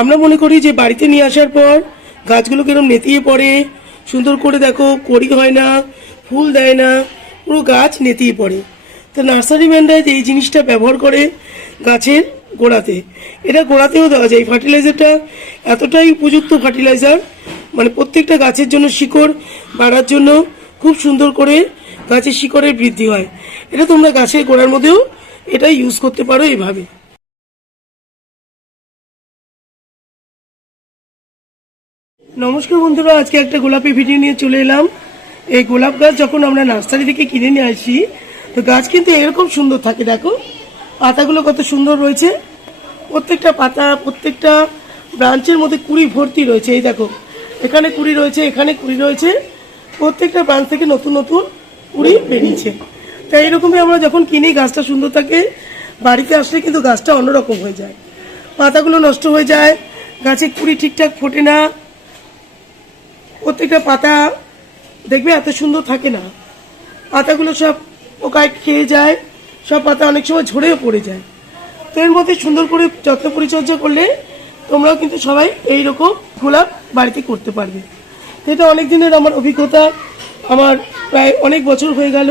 আমরা মনে করি যে বাড়িতে নিয়ে আসার পর গাছগুলো কিরম নেতিয়ে পড়ে, সুন্দর করে দেখো, কড়ি হয় না, ফুল দেয় না, পুরো গাছ নেতিয়ে পড়ে। তো নার্সারি ম্যানরা যে এই জিনিসটা ব্যবহার করে গাছের গোড়াতে। এটা গোড়াতেও দেওয়া যায়। এই ফার্টিলাইজারটা এতটাই উপযুক্ত ফার্টিলাইজার মানে প্রত্যেকটা গাছের জন্য শিকড় বাড়ার জন্য খুব সুন্দর করে গাছের শিকড়ের বৃদ্ধি হয়। এটা তোমরা গাছের গোড়ার মধ্যেও এটা ইউজ করতে পারো এইভাবে। নমস্কার বন্ধুরা, আজকে একটা গোলাপি ভিডিও নিয়ে চলে এলাম। এই গোলাপ গাছ যখন আমরা নার্সারি থেকে কিনে নিয়ে আসি, তো গাছ কিন্তু এরকম সুন্দর থাকে, দেখো। পাতাগুলো কত সুন্দর রয়েছে। প্রত্যেকটা পাতা, প্রত্যেকটা ব্রাঞ্চের মধ্যে কুড়ি ভর্তি রয়েছে, এই দেখো। এখানে কুড়ি রয়েছে, এখানে কুড়ি রয়েছে। প্রত্যেকটা ব্রাঞ্চ থেকে নতুন নতুন কুড়ি বেরিয়েছে। তাই এরকমই আমরা যখন কিনি, গাছটা সুন্দর থাকে, বাড়িতে আসলে কিন্তু গাছটা অন্যরকম হয়ে যায়। পাতাগুলো নষ্ট হয়ে যায়, গাছে কুড়ি ঠিকঠাক ফোটে না। প্রত্যেকটা পাতা দেখবে এত সুন্দর থাকে না। পাতাগুলো সব পোকায় খেয়ে যায়, সব পাতা অনেক সময় ঝরেও পড়ে যায়। তো এর মধ্যে সুন্দর করে যত্ন পরিচর্যা করলে তোমরাও কিন্তু সবাই এই রকম গোলাপ বাড়িতে করতে পারবে। এটা অনেক দিনের আমার অভিজ্ঞতা, আমার প্রায় অনেক বছর হয়ে গেল।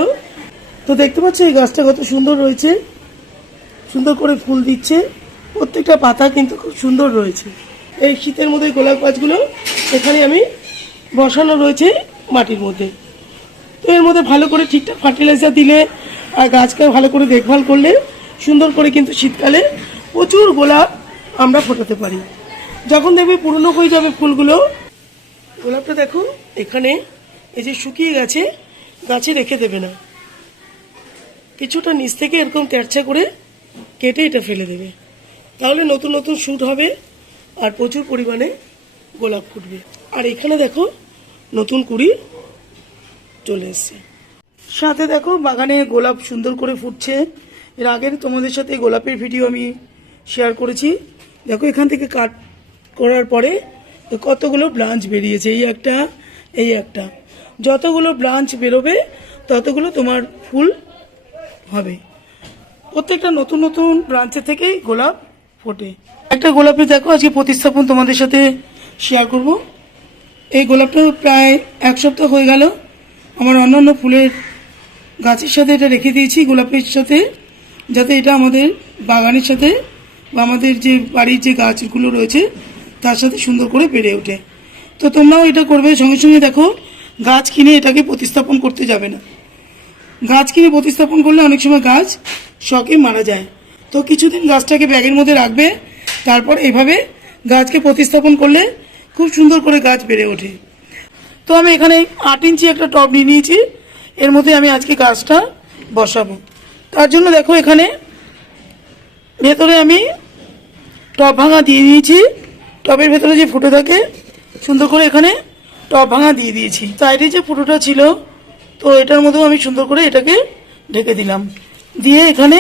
তো দেখতে পাচ্ছ এই গাছটা কত সুন্দর রয়েছে। সুন্দর করে ফুল দিচ্ছে। প্রত্যেকটা পাতা কিন্তু খুব সুন্দর রয়েছে। এই শীতের মধ্যে গোলাপ গাছগুলো এখানে আমি বসানো রয়েছে মাটির মধ্যে। তো এর মধ্যে ভালো করে ঠিকঠাক ফার্টিলাইজার দিলে আর গাছকে ভালো করে দেখভাল করলে সুন্দর করে কিন্তু শীতকালে প্রচুর গোলাপ আমরা ফোটাতে পারি। যখন দেখবে পুরনো হয়ে যাবে ফুলগুলো, গোলাপটা দেখো এখানে এই যে শুকিয়ে গেছে, গাছে রেখে দেবে না। কিছুটা নিচ থেকে এরকম তেরছা করে কেটে এটা ফেলে দেবে। তাহলে নতুন নতুন শ্যুট হবে আর প্রচুর পরিমাণে গোলাপ ফুটবে। আর এখানে দেখো নতুন কুড়ি চলে এসছে। সাথে দেখো বাগানে গোলাপ সুন্দর করে ফুটছে। এর আগের তোমাদের সাথে গোলাপের ভিডিও আমি শেয়ার করেছি। দেখো এখান থেকে কাট করার পরে কতগুলো ব্রাঞ্চ বেরিয়েছে, এই একটা এই একটা। যতগুলো ব্রাঞ্চ বেরোবে, ততগুলো তোমার ফুল হবে। প্রত্যেকটা নতুন নতুন ব্রাঞ্চে থেকেই গোলাপ ফোটে। একটা গোলাপের দেখো আজকে প্রতিস্থাপন তোমাদের সাথে শেয়ার করব। এই গোলাপটা প্রায় এক সপ্তাহ হয়ে গেল। আমার অন্যান্য ফুলের গাছের সাথে এটা রেখে দিয়েছি, গোলাপের সাথে, যাতে এটা আমাদের বাগানের সাথে বা আমাদের যে বাড়ির যে গাছগুলো রয়েছে, তার সাথে সুন্দর করে বেড়ে ওঠে। তো তোমরাও এটা করবে। সঙ্গে সঙ্গে দেখো, গাছ কিনে এটাকে প্রতিস্থাপন করতে যাবে না। গাছ কিনে প্রতিস্থাপন করলে অনেক সময় গাছ শখে মারা যায়। তো কিছুদিন গাছটাকে ব্যাগের মধ্যে রাখবে, তারপর এইভাবে গাছকে প্রতিস্থাপন করলে খুব সুন্দর করে গাছ বেড়ে ওঠে। তো আমি এখানে আট ইঞ্চি একটা টব নিয়ে নিয়েছি। এর মধ্যে আমি আজকে গাছটা বসাবো। তার জন্য দেখো এখানে ভেতরে আমি টব ভাঙা দিয়ে দিয়েছি। টবের ভেতরে যে ফুটো থাকে, সুন্দর করে এখানে টব ভাঙা দিয়ে দিয়েছি। সাইডে যে ফুটোটা ছিল, তো এটার মধ্যেও আমি সুন্দর করে এটাকে ঢেকে দিলাম। দিয়ে এখানে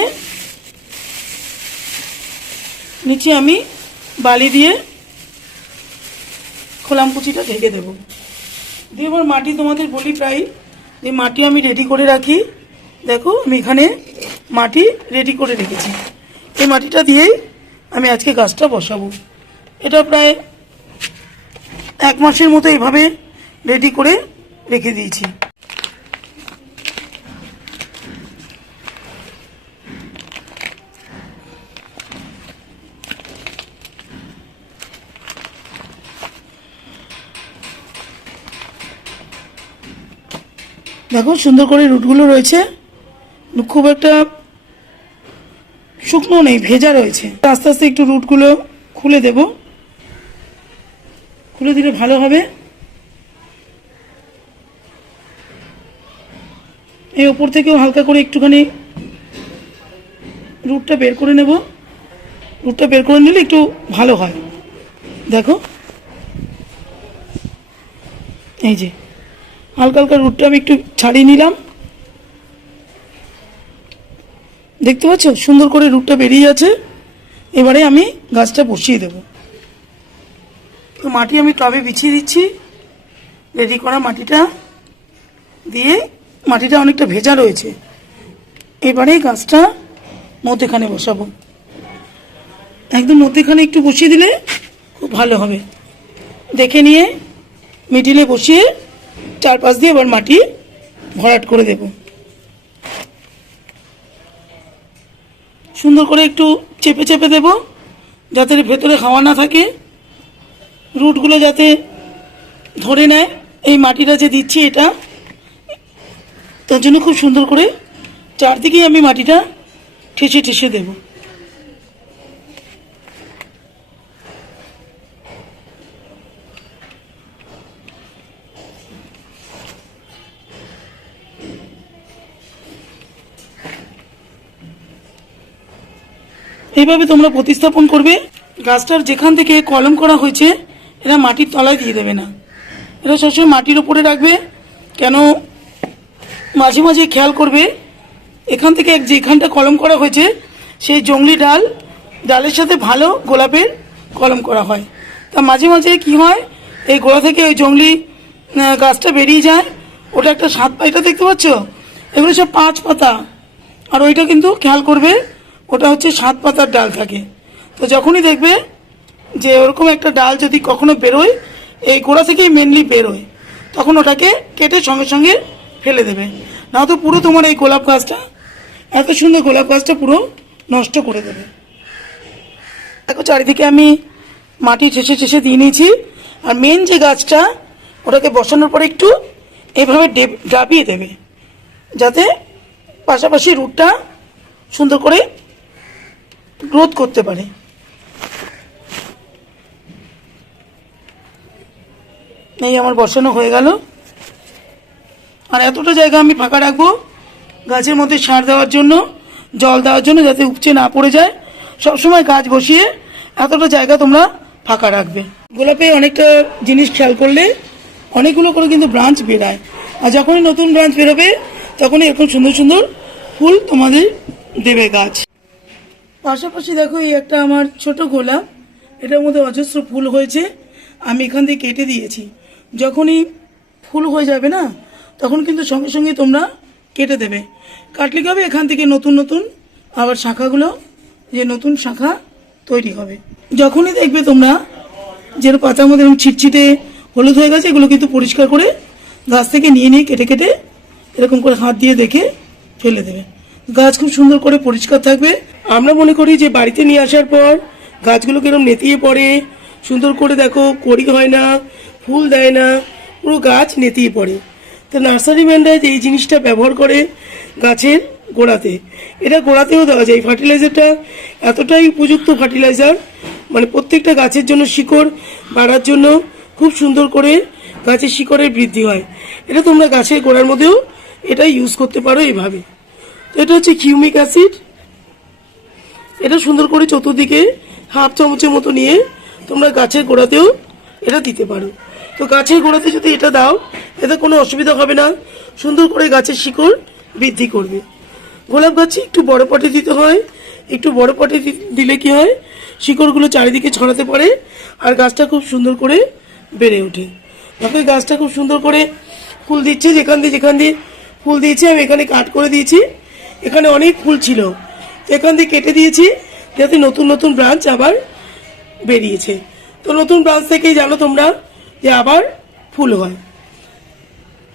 নিচে আমি বালি দিয়ে খোলাম কুচিটা ঢেকে দেবো। দিয়ে এবার মাটি তোমাদের বলি প্রায় যে মাটি আমি রেডি করে রাখি। দেখো, আমি এখানে মাটি রেডি করে রেখেছি। এই মাটিটা দিয়েই আমি আজকে গাছটা বসাবো। এটা প্রায় এক মাসের মতো এইভাবে রেডি করে রেখে দিয়েছি। দেখো, সুন্দর করে রুটগুলো রয়েছে। খুব একটা শুকনো নেই, ভেজা রয়েছে। আস্তে আস্তে একটু রুটগুলো খুলে দেব। খুলে দিলে ভালো হবে। এই ওপর থেকেও হালকা করে একটুখানি রুটটা বের করে নেব। রুটটা বের করে নিলে একটু ভালো হয়। দেখো। এই যে হালকা হালকা রুটটা আমি একটু ছাড়িয়ে নিলাম। দেখতে পাচ্ছ? সুন্দর করে রুটটা বেরিয়ে যাচ্ছে। এবারে আমি গাছটা বসিয়ে দেব। তো মাটি আমি টবে বিছিয়ে দিচ্ছি। রেডি করা মাটিটা দিয়ে মাটিটা অনেকটা ভেজা রয়েছে। এবারে গাছটা মধ্যেখানে বসাবো। একদম মধ্যেখানে একটু বসিয়ে দিলে খুব ভালো হবে। দেখে নিয়ে মিডিলে বসিয়ে চারপাশ দিয়ে এবার মাটি ভরাট করে দেব। সুন্দর করে একটু চেপে চেপে দেব, যাতে ভেতরে হাওয়া না থাকে। রুটগুলো যাতে ধরে নেয়। এই মাটিটা যে দিচ্ছি এটা, তার জন্য খুব সুন্দর করে চারদিকেই আমি মাটিটা ঠেসে ঠেসে দেব। এইভাবে তোমরা প্রতিস্থাপন করবে? গাছটার যেখান থেকে কলম করা হয়েছে এরা মাটির তলায় দিয়ে দেবে না। এরা সবসময় মাটির ওপরে রাখবে কেন মাঝে মাঝে খেয়াল করবে এখান থেকে এক যেখানটা কলম করা হয়েছে সেই জংলি ডাল ডালের সাথে ভালো গোলাপের কলম করা হয়। তা মাঝে মাঝে কি হয় এই গোড়া থেকে ওই আহ, গাছটা বেরিয়ে যায় ওটা একটা সাত পাইটা দেখতে পাচ্ছ? এগুলো সব পাঁচ পাতা। আর ওইটা কিন্তু খেয়াল করবে ওটা হচ্ছে সাত পাতার ডাল থাকে। তো যখনই দেখবে যে ওরকম একটা ডাল যদি কখনো বেরোয়, এই গোড়া থেকেই মেনলি বেরোয়, তখন ওটাকে কেটে সঙ্গে সঙ্গে ফেলে দেবে। না তো পুরো তোমার এই গোলাপ গাছটা, এত সুন্দর গোলাপ গাছটা পুরো নষ্ট করে দেবে। দেখো চারিদিকে আমি মাটি ঠেসে ঠেসে দিয়ে নিয়েছি, আর মেন যে গাছটা, ওটাকে বসানোর পরে একটু এভাবে ডেব- ডাবিয়ে দেবে। যাতে পাশাপাশি রুটটা সুন্দর করে গ্রোথ করতে পারে। এই আমার বসানো হয়ে গেল। আর এতটা জায়গা আমি ফাঁকা রাখব গাছের মধ্যে সার দেওয়ার জন্য, জল দেওয়ার জন্য যাতে উপচে না পড়ে যায়। সবসময় গাছ বসিয়ে এতটা জায়গা তোমরা ফাঁকা রাখবে। গোলাপে অনেকটা জিনিস খেয়াল করলে অনেকগুলো করে কিন্তু ব্রাঞ্চ বেরায়। আর যখনই নতুন ব্রাঞ্চ বেরোবে, তখনই এরকম সুন্দর সুন্দর ফুল তোমাদের দেবে গাছ। পাশাপাশি দেখো এই একটা আমার ছোট গোলাপ। এটার মধ্যে অজস্র ফুল হয়েছে। আমি এখান থেকে কেটে দিয়েছি। যখনই ফুল হয়ে যাবে না, তখন কিন্তু সঙ্গে সঙ্গে তোমরা কেটে দেবে। কাটলে কি হবে? এখান থেকে নতুন নতুন আবার শাখাগুলো, যে নতুন শাখা তৈরি হবে। যখনই দেখবে তোমরা যে পাতার মধ্যে এরকম ছিটছিটে হলুদ হয়ে গেছে, এগুলো কিন্তু পরিষ্কার করে গাছ থেকে নিয়ে নিয়ে কেটে কেটে এরকম করে হাত দিয়ে দেখে ফেলে দেবে। গাছ খুব সুন্দর করে পরিষ্কার থাকবে। আমরা মনে করি যে বাড়িতে নিয়ে আসার পর গাছগুলো কিরম নেতিয়ে পড়ে, সুন্দর করে দেখো, কড়ি হয় না, ফুল দেয় না, পুরো গাছ নেতিয়ে পড়ে। তো নার্সারি ম্যানরা যে এই জিনিসটা ব্যবহার করে গাছের গোড়াতে। এটা গোড়াতেও দেওয়া যায়। ফার্টিলাইজারটা এতটাই উপযুক্ত ফার্টিলাইজার মানে প্রত্যেকটা গাছের জন্য শিকড় বাড়ার জন্য খুব সুন্দর করে গাছের শিকড়ের বৃদ্ধি হয়। এটা তোমরা গাছের গোড়ার মধ্যেও এটা ইউজ করতে পারো এইভাবে। এটা হচ্ছে কিউমিক অ্যাসিড। এটা সুন্দর করে চতুর্দিকে হাফ চামচের মতো নিয়ে তোমরা গাছের গোড়াতেও এটা দিতে পারো। তো গাছের গোড়াতে যদি এটা দাও, এতে কোনো অসুবিধা হবে না। সুন্দর করে গাছের শিকড় বৃদ্ধি করবে। গোলাপ গাছে একটু বড় পটে দিতে হয়। একটু বড় পটে দিলে কি হয়? শিকড়গুলো চারিদিকে ছড়াতে পারে আর গাছটা খুব সুন্দর করে বেড়ে ওঠে। তবে গাছটা খুব সুন্দর করে ফুল দিচ্ছে যেখান দিয়ে যেখান দিয়ে ফুল দিয়েছে, আমি এখানে কাট করে দিয়েছি। এখানে অনেক ফুল ছিল। এখান দিয়ে কেটে দিয়েছি, যাতে নতুন নতুন ব্রাঞ্চ আবার বেরিয়েছে। তো নতুন ব্রাঞ্চ থেকেই জানো তোমরা যে আবার ফুল হয়।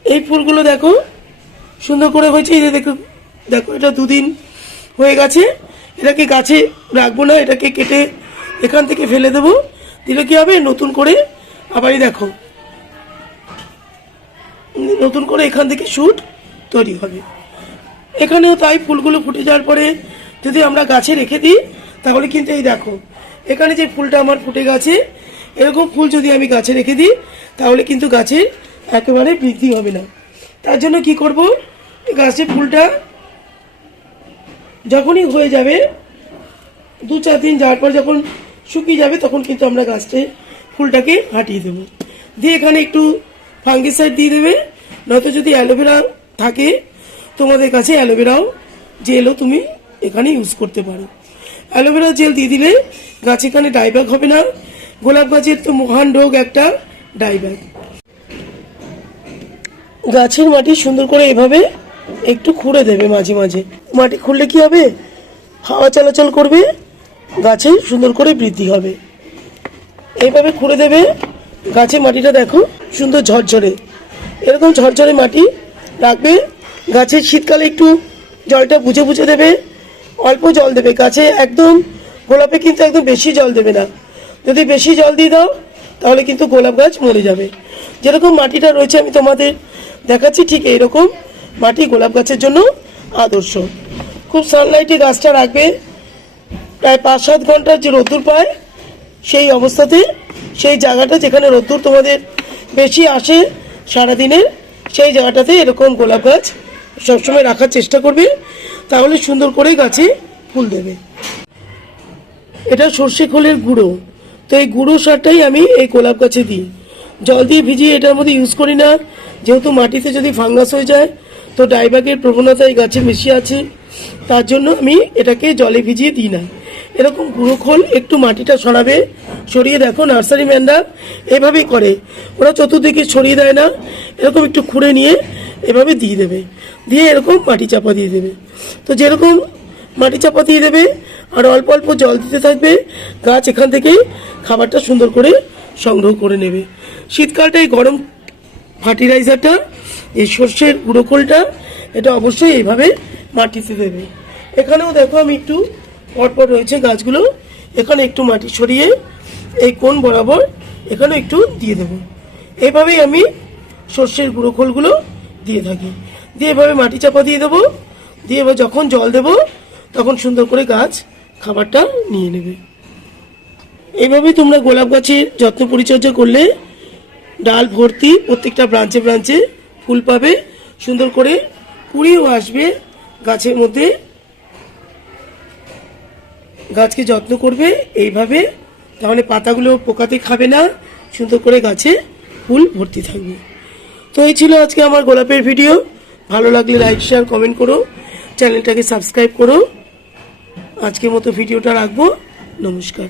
এই ফুলগুলো দেখো, সুন্দর করে হয়েছে। এই যে দেখো দেখো, এটা দুদিন হয়ে গেছে। এটাকে গাছে রাখব না, এটাকে কেটে এখান থেকে ফেলে দেবো। দিলে কি হবে? নতুন করে আবারই দেখো। নতুন করে এখান থেকে শুট তৈরি হবে। এখানেও তাই ফুলগুলো ফুটে যাওয়ার পরে যদি আমরা গাছে রেখে দিই, তাহলে কিন্তু এই দেখো, এখানে যে ফুলটা আমার ফুটে গেছে, এরকম ফুল যদি আমি গাছে রেখে দিই, তাহলে কিন্তু গাছের একেবারে বৃদ্ধি হবে না। তার জন্য কি করব গাছে ফুলটা যখনই হয়ে যাবে, দু চার দিন যাওয়ার পর যখন শুকিয়ে যাবে, তখন কিন্তু আমরা গাছতে ফুলটাকে হাঁটিয়ে দেবো। দিয়ে এখানে একটু ফাঙ্গিসাইড দিয়ে দেবে, নয়তো যদি অ্যালোভেরা থাকে তোমাদের কাছে অ্যালোভেরাও জেলও তুমি এখানে ইউজ করতে পারো। অ্যালোভেরা জেল দিয়ে দিলে গাছ এখানে ডাইব্যাক হবে না। গোলাপ গাছের তো মহান রোগ একটা ডাইব্যাক গাছের মাটি সুন্দর করে এভাবে একটু খুঁড়ে দেবে মাঝে মাঝে। মাটি খুঁড়লে কি হবে? হাওয়া চলাচল করবে, গাছে সুন্দর করে বৃদ্ধি হবে। এইভাবে খুঁড়ে দেবে, গাছে মাটিটা দেখো সুন্দর ঝরঝরে। এরকম ঝরঝরে মাটি রাখবে গাছের শীতকালে একটু জলটা বুঝে বুঝে দেবে, অল্প জল দেবে। গাছে একদম গোলাপে কিন্তু একদম বেশি জল দেবে না। যদি বেশি জল দিয়ে দাও, তাহলে কিন্তু গোলাপ গাছ মরে যাবে। যেরকম মাটিটা রয়েছে, আমি তোমাদের দেখাচ্ছি ঠিক এইরকম মাটি গোলাপ গাছের জন্য আদর্শ। খুব সানলাইটে গাছটা রাখবে, প্রায় পাঁচ সাত ঘণ্টার যে রোদ্দুর পায়, সেই অবস্থাতে, সেই জায়গাটা যেখানে রোদ্দুর তোমাদের বেশি আসে সারাদিনের, সেই জায়গাটাতে এরকম গোলাপ গাছ সবসময় রাখার চেষ্টা করবে, তাহলে সুন্দর করে গাছে ফুল দেবে। এটা সর্ষে খোলের গুঁড়ো। তো এই গুঁড়ো সারটাই আমি এই গোলাপ গাছে দিই। জল দিয়ে ভিজিয়ে এটার মধ্যে ইউজ করি না। যেহেতু মাটিতে যদি ফাঙ্গাস হয়ে যায়, তো ডাইব্যাগের প্রবণতা এই গাছে বেশি আছে। তার জন্য আমি এটাকে জলে ভিজিয়ে দিই না। এরকম গুঁড়ো খোল, একটু মাটিটা সরাবে, সরিয়ে দেখো নার্সারি ম্যানরা এভাবেই করে। ওরা চতুর্দিকে ছড়িয়ে দেয় না। এরকম একটু খুঁড়ে নিয়ে এভাবে দিয়ে দেবে। দিয়ে এরকম মাটি চাপা দিয়ে দেবে। তো যেরকম মাটি চাপা দিয়ে দেবে, আর অল্প অল্প জল দিতে থাকবে, গাছ এখান থেকেই খাবারটা সুন্দর করে সংগ্রহ করে নেবে। শীতকালটা এই গরম ফার্টিলাইজারটা এই সর্ষের গুঁড়োকোলটা এটা অবশ্যই এইভাবে মাটিতে দেবে। এখানেও দেখো আমি একটু পরপর রয়েছে গাছগুলো। এখানে একটু মাটি সরিয়ে এই কোণ বরাবর এখানে একটু দিয়ে দেবো। এইভাবেই আমি সর্ষের গুঁড়ো খোলগুলো দিয়ে থাকি। দিয়ে এভাবে মাটি চাপা দিয়ে দেবো। দিয়ে এবার যখন জল দেবো, তখন সুন্দর করে গাছ খাবারটা নিয়ে নেবে। এইভাবে তোমরা গোলাপ গাছের যত্ন পরিচর্যা করলে ডাল ভর্তি প্রত্যেকটা ব্রাঞ্চে ব্রাঞ্চে ফুল পাবে। সুন্দর করে কুড়িও আসবে গাছের মধ্যে। গাছকে যত্ন করবে এইভাবে। তাহলে পাতাগুলো পোকাতে খাবে না। সুন্দর করে গাছে ফুল ভর্তি থাকবে। তো এই ছিল আজকে আমার গোলাপের ভিডিও। ভালো লাগলে লাইক শেয়ার কমেন্ট করো। চ্যানেলটাকে সাবস্ক্রাইব করো। আজকের মতো ভিডিওটা রাখব। নমস্কার।